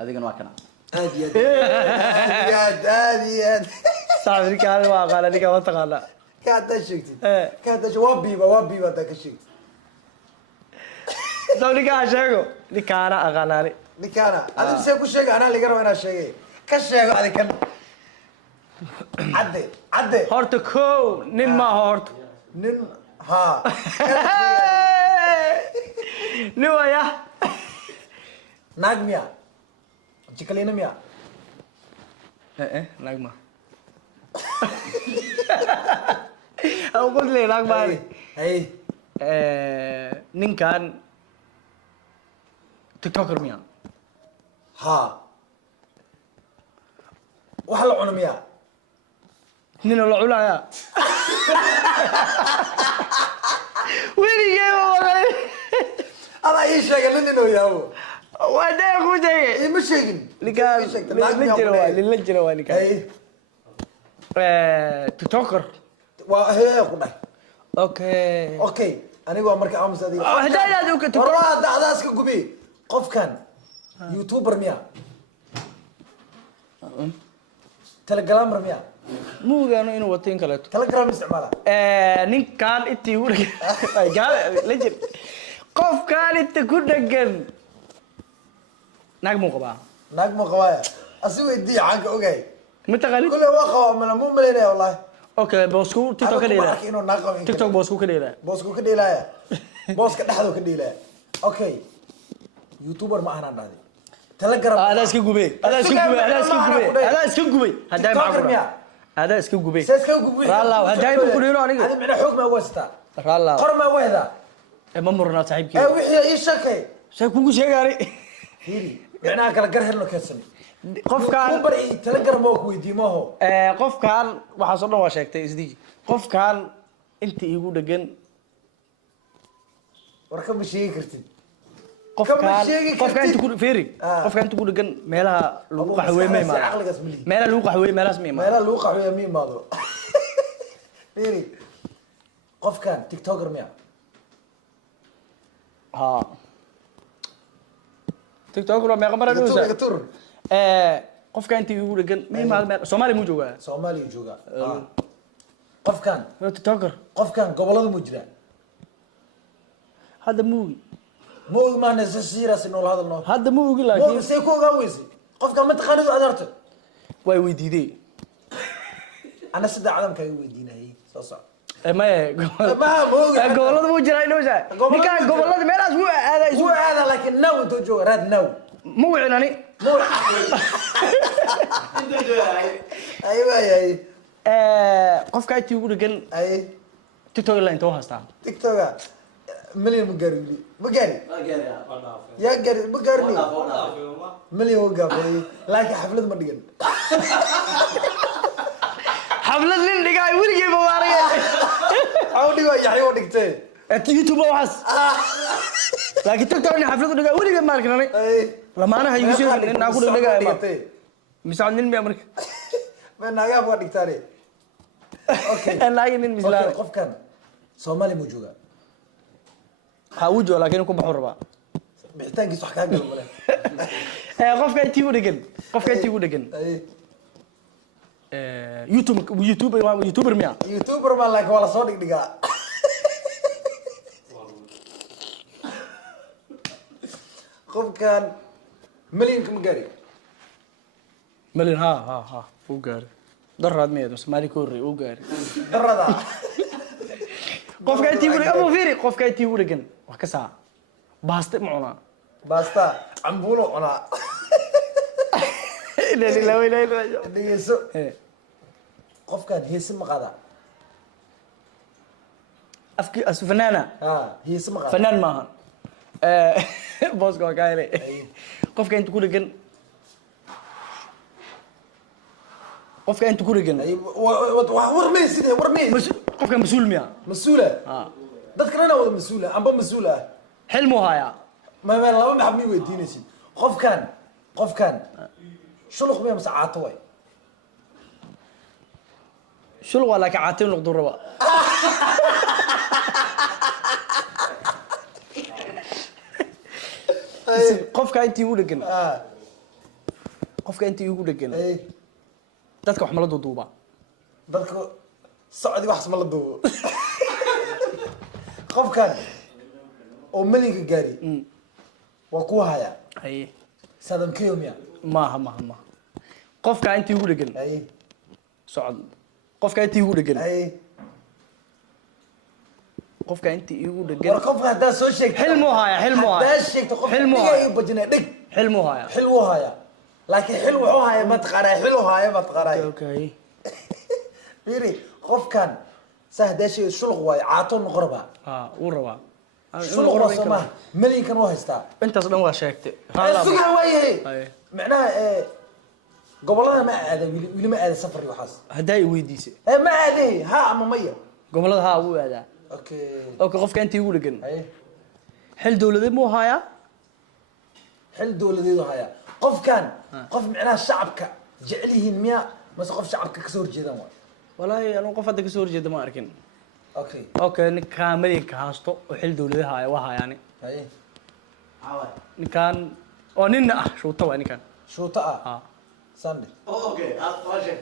هذيك نواكنا هادي صاحبي كان واقع هذيك ما تقال كاتا شيكتي كاتا وابيبا داك الشيء دولي كاشيغو لكانا اغانالي نكانا هذا سيكو شيء انا اللي قرب انا شيء كشيغو هذا كان عدي هورتكو نما هورت نن ها نوايا ناغميا جيكلينا ميا ناغما او قلت لي ناغما اي نين كان تيك توكر ميا ها وحلا عنا ميا نين ولا علايا ويلي جاي انا اي شيء نين وياو وادي خوجي اي مش شيء اللي كان اللي جروا اللي كان اي تيك توكر وهي قداي اوكي انا هو marka aamus adiga هدايا دوك تيك توكر دعداس ka gubi qof kan youtuber miya telegram miya موغانو انو واتين كلاتو telegram isticmaala nin kan intii u gaal la jir qof kan inta ku dhagan naag mu qabaa asi weydii caanka ogay متقالي كله واقع من مو ملينا والله اوكي بوسكو تيك توك كديلا تيك توك بوسكو كديلا بوسك دحدو كديلا اوكي يوتيوبر ما انا دادي تليجرام هذا اسكو غوبي هذا اسكو غوبي هداي معقول هذا اسكو غوبي والله هداي بكونينو انيغا هذا من حكم وستا والله قرما وهذا ما مرنا صاحبكي وحي اي شكي شكو شيغاري هيري معناها kala gar helno keesan qofkan bari telegram oo ku weydiimaho qofkan waxa soo dhaw sheegtay isdii qofkan inta igu dhagan warka ma sheegi kartid qofkan inta ku feeri qofkan inta ku dhagan meelaha lagu qaxweey ma imaan meelaha lagu qaxweey ma imaado feeri qofkan tiktoker miya ha tiktok lo meeqa mar aduusa qofka inta igu dhagan ma imaado Soomaali mu jooga qofkan tiktoker qofkan gobolada mu jira hada muugi ma nasasiras inoo la hadalno hada muugi laakiin say ku ogaawaysi qofka ma taqaanido adarta way weydiiday ana sida cadamka ay weydiinayay soo soc ما قولنا مو جراي نوجا نكان قولنا ميراس هو هذا لكن نو توجو راد نو مو عناني ايوه قف كايتي ودغن اي تيك توك لا انتو هاستا تيك توك مليون مقاري يا قاري مقارني مليون قابي لكن حفلة ما دقن حفلة لين دقاي ولقي بواريه عودي يعني ودقتي يوتيوب وحس لكن تيك توك حفلة دقاي ولقي مالكني لما انا هيوسي ان اقول دقاي مساعد نين بامريكا من ناغا بو دقتاري اوكي انا نين مسلان قف كان سومالي مو جوغا حاوجو لكن كو بخربا بحتاجي صح كان قال قف كايتي ودغن يوتيوبر ميا يوتيوبر ما لاك ولا سو دغدغا قف كان مليون كم غاري مليون ها وغاري دراد ميد سمالي كوري وغاري درada قف كايتي ودغن ابو فيري قف كايتي ودغن wax ka saa baaste macuna basta ambulo ona لا ديسو قف كان هيس مقادا افكي فنانه هيس مقادا فنان maaha بوسكو كايلي قف كان تقول لكن قف كان تقول لكن ورمي سيدي ورمي قف كان مسؤول ميا مسؤوله dadkana wada mas'uula amba mas'uula xilmo haya ma laba maxab mi weydiinaysid qofkan shuluq miya mas'aato way shuluq wala ka caatin noqdo raba qofka intii u dhagan qofka inta igu dhagan اي dadka wax ma la duuba dadku socdi wax ma la duubo qofkan oo maliga gaari waa ku haya ay sadam kiyomia ma qofka inta igu dhagan ay socod qofka inta igu dhagan ay qofka inta igu dhagan war qofka hada soo sheegtay xilmo haya hada sheegtay qof diga ay bajina dhig xilmo haya xilwo haya laakiin xil wuxuu haya ma taqaanay xilwo haya ma taqaanay okay fiiri qofkan sahdashi shulq way caato noqorba uu rabaa shulq rasma maliykan oo haysta intaas dhan waa sheegtay suga way macnaha gobolada ma aada wili ma aada safar waxaas haday weydiisay ma aadi ha ama maya gobolada ha uu aadaa okay qofka inta igu dhagan xil dawladeed muu haya xil dawladeed haya qofkan qof macnaha shacabka jecelihiin miya mas qof shacabka ka soo horjeedan waa wallahi anu qof hadda ka soo horjeeda ma arkin okay ninkaan maliyinka haasto oo xil dawladeed haya waa hayaani ninkaan oo nin ah shuuta waa ninkaan shuuta ah Sunday. Oh, okay. I'll check.